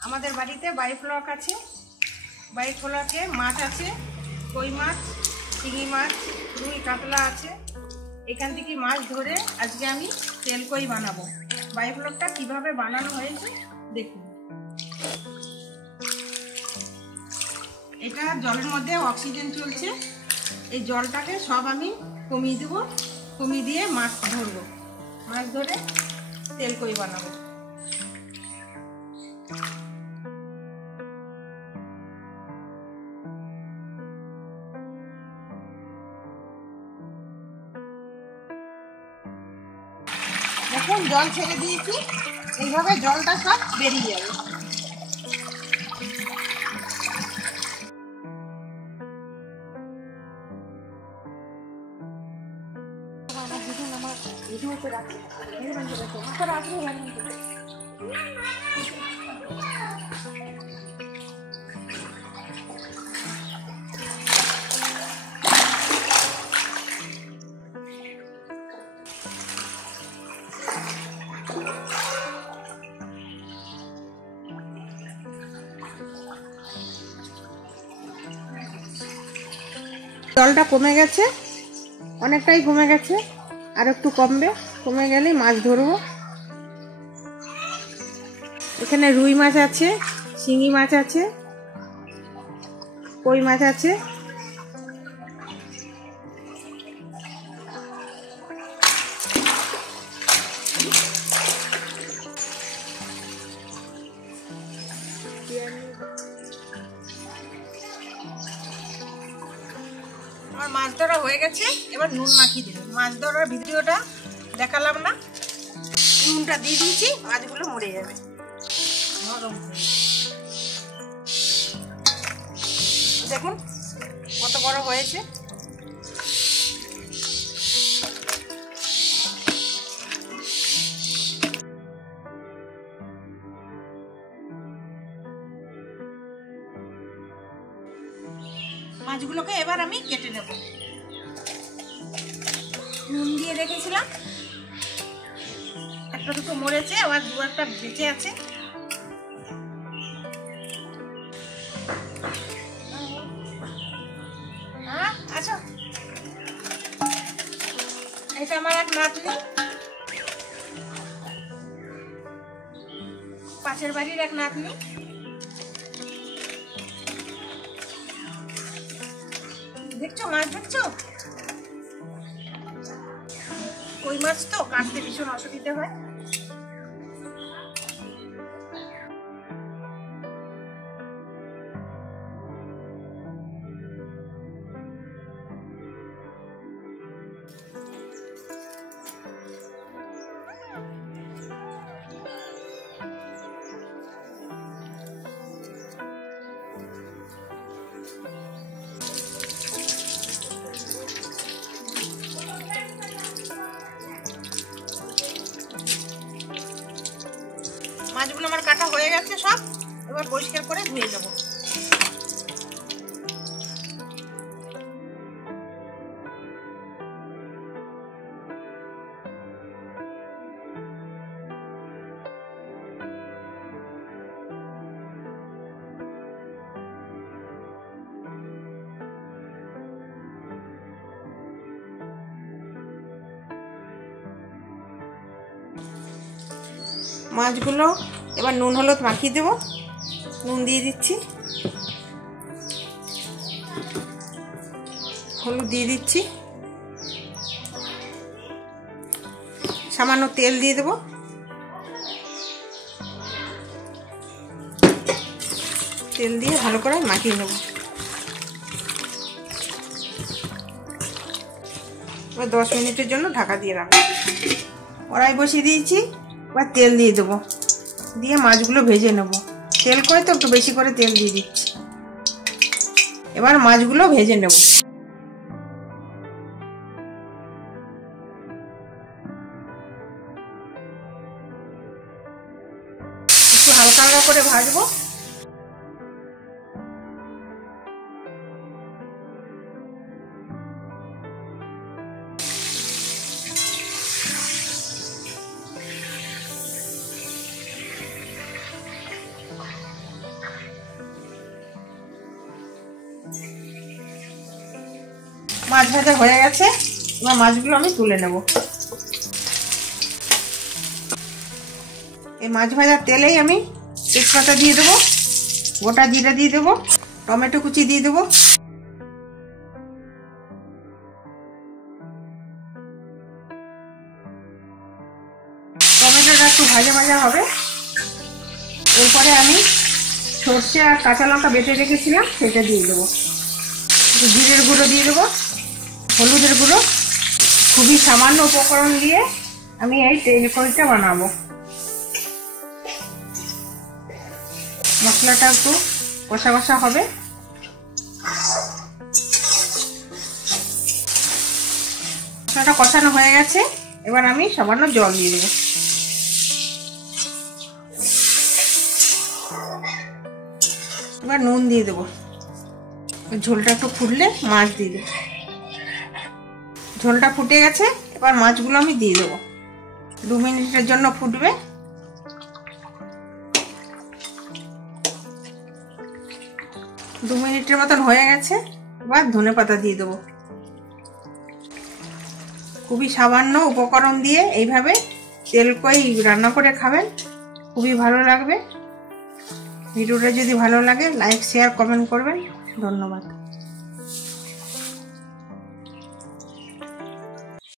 আমাদের বাড়িতে বাইফ্লক আছে। বাইফ্লকে মাছ আছে, কই মাছ, চিংড়ি মাছ, রুই কাতলা আছে। এখান থেকে মাছ ধরে আজকে আমি তেল কই বানাবো। বাইফ্লকটা কিভাবে বানানো হয়েছে দেখুন। এটা জলের মধ্যে অক্সিজেন চলছে। এই জলটাকে সব আমি কমিয়ে দেবো, কমিয়ে দিয়ে মাছ ধরবো। মাছ ধরে তেল কই বানাবো। দেখুন জল ছেড়ে দিয়েছি, এইভাবে জলটা সব বেরিয়ে যাবে। জলটা কমে গেছে, অনেকটাই কমে গেছে, আর একটু কমবে। কমে গেলে মাছ ধরবো। এখানে রুই মাছ আছে, শিঙি মাছ আছে, কই মাছ আছে। আমার মাছ ধরা হয়ে গেছে, এবার নুন মাখিয়ে দেবো। মাছ ধরার ভিডিওটা দেখালাম না, নুনটা দিয়ে দিয়েছি, মাছগুলো মরে যাবে। দেখুন কত বড় হয়েছে। মাছগুলোকে এবার আমি কেটে নেব। নুন দিয়ে রেখেছিলাম, একটা দুটো মরেছে, আবার দু একটা বেঁচে আছে। আচ্ছা, এটা আমার এক নাতনি, পাশের বাড়ির এক নাতনি। দেখছো মাছ, দেখছো? কই মাছ তো কাটতে ভীষণ অসুবিধা হয়। মাছগুলো আমার কাটা হয়ে গেছে সব, এবার পরিষ্কার করে ধুয়ে দেবো। মাছগুলো এবার নুন হলুদ মাখিয়ে দেবো। নুন দিয়ে দিচ্ছি, হলুদ দিয়ে দিচ্ছি, সামান্য তেল দিয়ে দেবো। তেল দিয়ে ভালো করে মাখিয়ে নেব। এবার 10 মিনিটের জন্য ঢাকা দিয়ে রাখবো। কড়াই বসিয়ে দিয়েছি, এবার তেল দিয়ে দেবো, দিয়ে মাছগুলো ভেজে নেব। তেল করে তো একটু বেশি করে তেল দিয়ে দিচ্ছি। এবার মাছগুলো ভেজে নেব। একটু হালকা হালকা করে ভাজবো। মাছ ভাজা হয়ে গেছে, এবার মাছগুলো আমি তুলে নেব। এই মাছ ভাজার তেলেই আমি তেজপাতা দিয়ে দেবো, গোটা জিরা দিয়ে দেবো, টমেটো কুচি দিয়ে দেবো, টমেটোটা একটু ভাজা ভাজা হবে। এরপরে আমি সর্ষে আর কাঁচা লঙ্কা বেটে রেখেছিলাম সেটা দিয়ে দেবো, একটু জিরের গুঁড়ো দিয়ে দেবো, হলুদের গুঁড়ো। খুবই সামান্য উপকরণ দিয়ে আমি এই তেল কড়িটা বানাবো। মশলাটা একটু কষা কষা হবে। মশলাটা কষানো হয়ে গেছে, এবার আমি সামান্য জল দিয়ে দেবো। এবার নুন দিয়ে দেবো। ঝোলটা একটু ফুটলে মাছ দিয়ে দেবো। ঝোলটা ফুটে গেছে, এবার মাছগুলো আমি দিয়ে দেবো। 2 মিনিটের জন্য ফুটবে। 2 মিনিটের মতন হয়ে গেছে, এবার ধনেপাতা দিয়ে দেবো। খুবই সামান্য উপকরণ দিয়ে এইভাবে তেল কই রান্না করে খাবেন, খুবই ভালো লাগবে। ভিডিওটা যদি ভালো লাগে লাইক শেয়ার কমেন্ট করবেন। ধন্যবাদ।